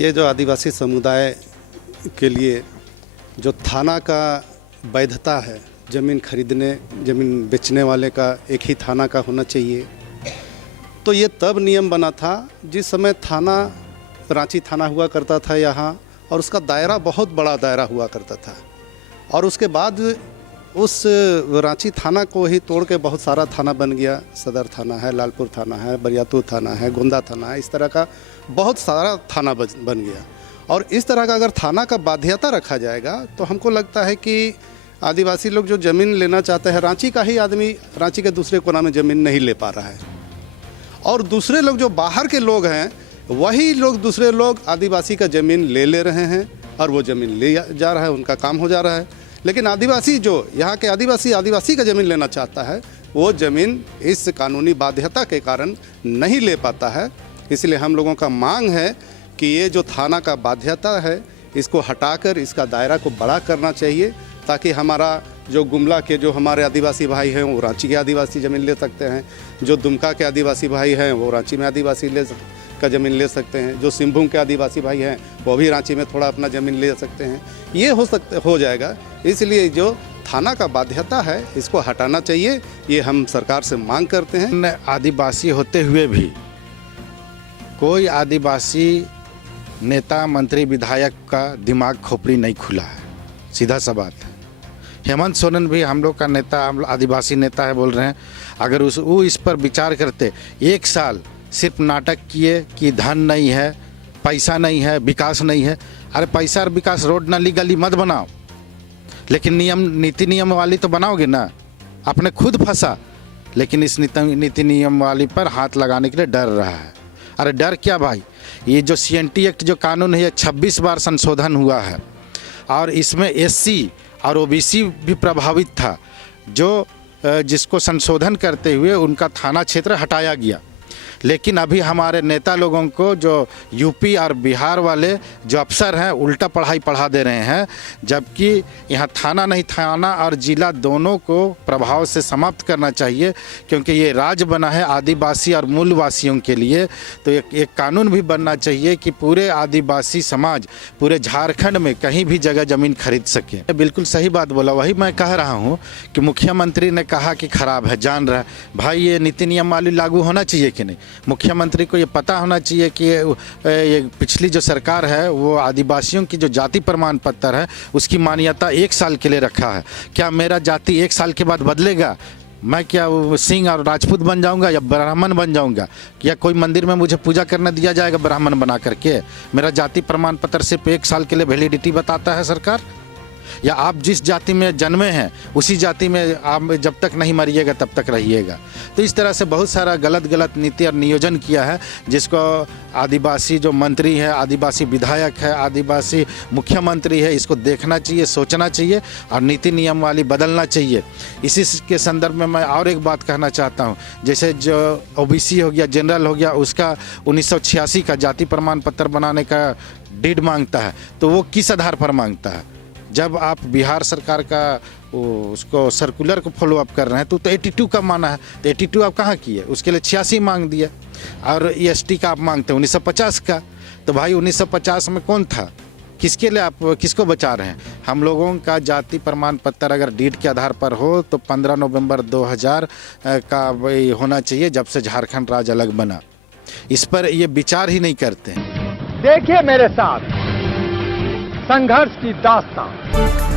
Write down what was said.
ये जो आदिवासी समुदाय के लिए जो थाना का वैधता है, ज़मीन खरीदने ज़मीन बेचने वाले का एक ही थाना का होना चाहिए। तो ये तब नियम बना था जिस समय थाना रांची थाना हुआ करता था यहाँ, और उसका दायरा बहुत बड़ा दायरा हुआ करता था। और उसके बाद उस रांची थाना को ही तोड़ के बहुत सारा थाना बन गया। सदर थाना है, लालपुर थाना है, बरियातू थाना है, गोंदा थाना है, इस तरह का बहुत सारा थाना बन गया। और इस तरह का अगर थाना का बाध्यता रखा जाएगा तो हमको लगता है कि आदिवासी लोग जो ज़मीन लेना चाहते हैं, रांची का ही आदमी रांची के दूसरे कोना में ज़मीन नहीं ले पा रहा है, और दूसरे लोग जो बाहर के लोग हैं वही लोग दूसरे लोग आदिवासी का ज़मीन ले रहे हैं और वो ज़मीन ले जा रहा है, उनका काम हो जा रहा है। लेकिन आदिवासी जो यहाँ के आदिवासी का ज़मीन लेना चाहता है, वो ज़मीन इस कानूनी बाध्यता के कारण नहीं ले पाता है। इसलिए हम लोगों का मांग है कि ये जो थाना का बाध्यता है इसको हटाकर इसका दायरा को बड़ा करना चाहिए, ताकि हमारा जो गुमला के जो हमारे आदिवासी भाई हैं वो रांची के आदिवासी ज़मीन ले सकते हैं, जो दुमका के आदिवासी भाई हैं वो रांची में आदिवासी का ज़मीन ले सकते हैं, जो सिंहभूम के आदिवासी भाई हैं वो भी रांची में थोड़ा अपना ज़मीन ले सकते हैं। ये हो जाएगा। इसलिए जो थाना का बाध्यता है इसको हटाना चाहिए, ये हम सरकार से मांग करते हैं। आदिवासी होते हुए भी कोई आदिवासी नेता, मंत्री, विधायक का दिमाग खोपड़ी नहीं खुला है। सीधा सा बात है। हेमंत सोरेन भी हम लोग का नेता, हम आदिवासी नेता है बोल रहे हैं। अगर वो इस पर विचार करते, एक साल सिर्फ नाटक किए कि धन नहीं है, पैसा नहीं है, विकास नहीं है। अरे पैसा और विकास, रोड नाली गली मत बनाओ, लेकिन नीति नियम वाली तो बनाओगे ना। आपने खुद फंसा, लेकिन इस नीति नियम वाली पर हाथ लगाने के लिए डर रहा है। अरे डर क्या भाई, ये जो CNT एक्ट जो कानून है ये 26 बार संशोधन हुआ है, और इसमें SC और OBC भी प्रभावित था, जो जिसको संशोधन करते हुए उनका थाना क्षेत्र हटाया गया। लेकिन अभी हमारे नेता लोगों को जो यूपी और बिहार वाले जो अफसर हैं उल्टा पढ़ाई पढ़ा दे रहे हैं, जबकि यहाँ थाना नहीं, थाना और जिला दोनों को प्रभाव से समाप्त करना चाहिए, क्योंकि ये राज्य बना है आदिवासी और मूलवासियों के लिए। तो एक कानून भी बनना चाहिए कि पूरे आदिवासी समाज पूरे झारखंड में कहीं भी जगह ज़मीन खरीद सके। बिल्कुल सही बात बोला। वही मैं कह रहा हूँ कि मुख्यमंत्री ने कहा कि खराब है, जान रहा है भाई, ये नीति नियम वाली लागू होना चाहिए कि नहीं। मुख्यमंत्री को ये पता होना चाहिए कि ये पिछली जो सरकार है वो आदिवासियों की जो जाति प्रमाण पत्र है उसकी मान्यता 1 साल के लिए रखा है। क्या मेरा जाति 1 साल के बाद बदलेगा? मैं क्या सिंह और राजपूत बन जाऊंगा या ब्राह्मण बन जाऊंगा? या कोई मंदिर में मुझे पूजा करने दिया जाएगा ब्राह्मण बना करके? मेरा जाति प्रमाण पत्र सिर्फ 1 साल के लिए वैलिडिटी बताता है सरकार। या आप जिस जाति में जन्मे हैं उसी जाति में आप जब तक नहीं मरिएगा तब तक रहिएगा। तो इस तरह से बहुत सारा गलत नीति और नियोजन किया है, जिसको आदिवासी जो मंत्री है, आदिवासी विधायक है, आदिवासी मुख्यमंत्री है, इसको देखना चाहिए, सोचना चाहिए और नीति नियम वाली बदलना चाहिए। इसी के संदर्भ में मैं और एक बात कहना चाहता हूँ। जैसे जो OBC हो गया, जनरल हो गया, उसका 1986 का जाति प्रमाण पत्र बनाने का डीड मांगता है, तो वो किस आधार पर मांगता है? जब आप बिहार सरकार का उसको सर्कुलर को फॉलो अप कर रहे हैं तो 82 का माना है, तो 82 आप कहाँ किए? उसके लिए 86 मांग दिया। और ST का आप मांगते हैं 1950 का। तो भाई 1950 में कौन था? किसके लिए आप किसको बचा रहे हैं? हम लोगों का जाति प्रमाण पत्र अगर डीड के आधार पर हो तो 15 नवंबर 2000 का होना चाहिए, जब से झारखंड राज्य अलग बना। इस पर ये विचार ही नहीं करते हैं। देखिए मेरे साथ संघर्ष की दास्तान।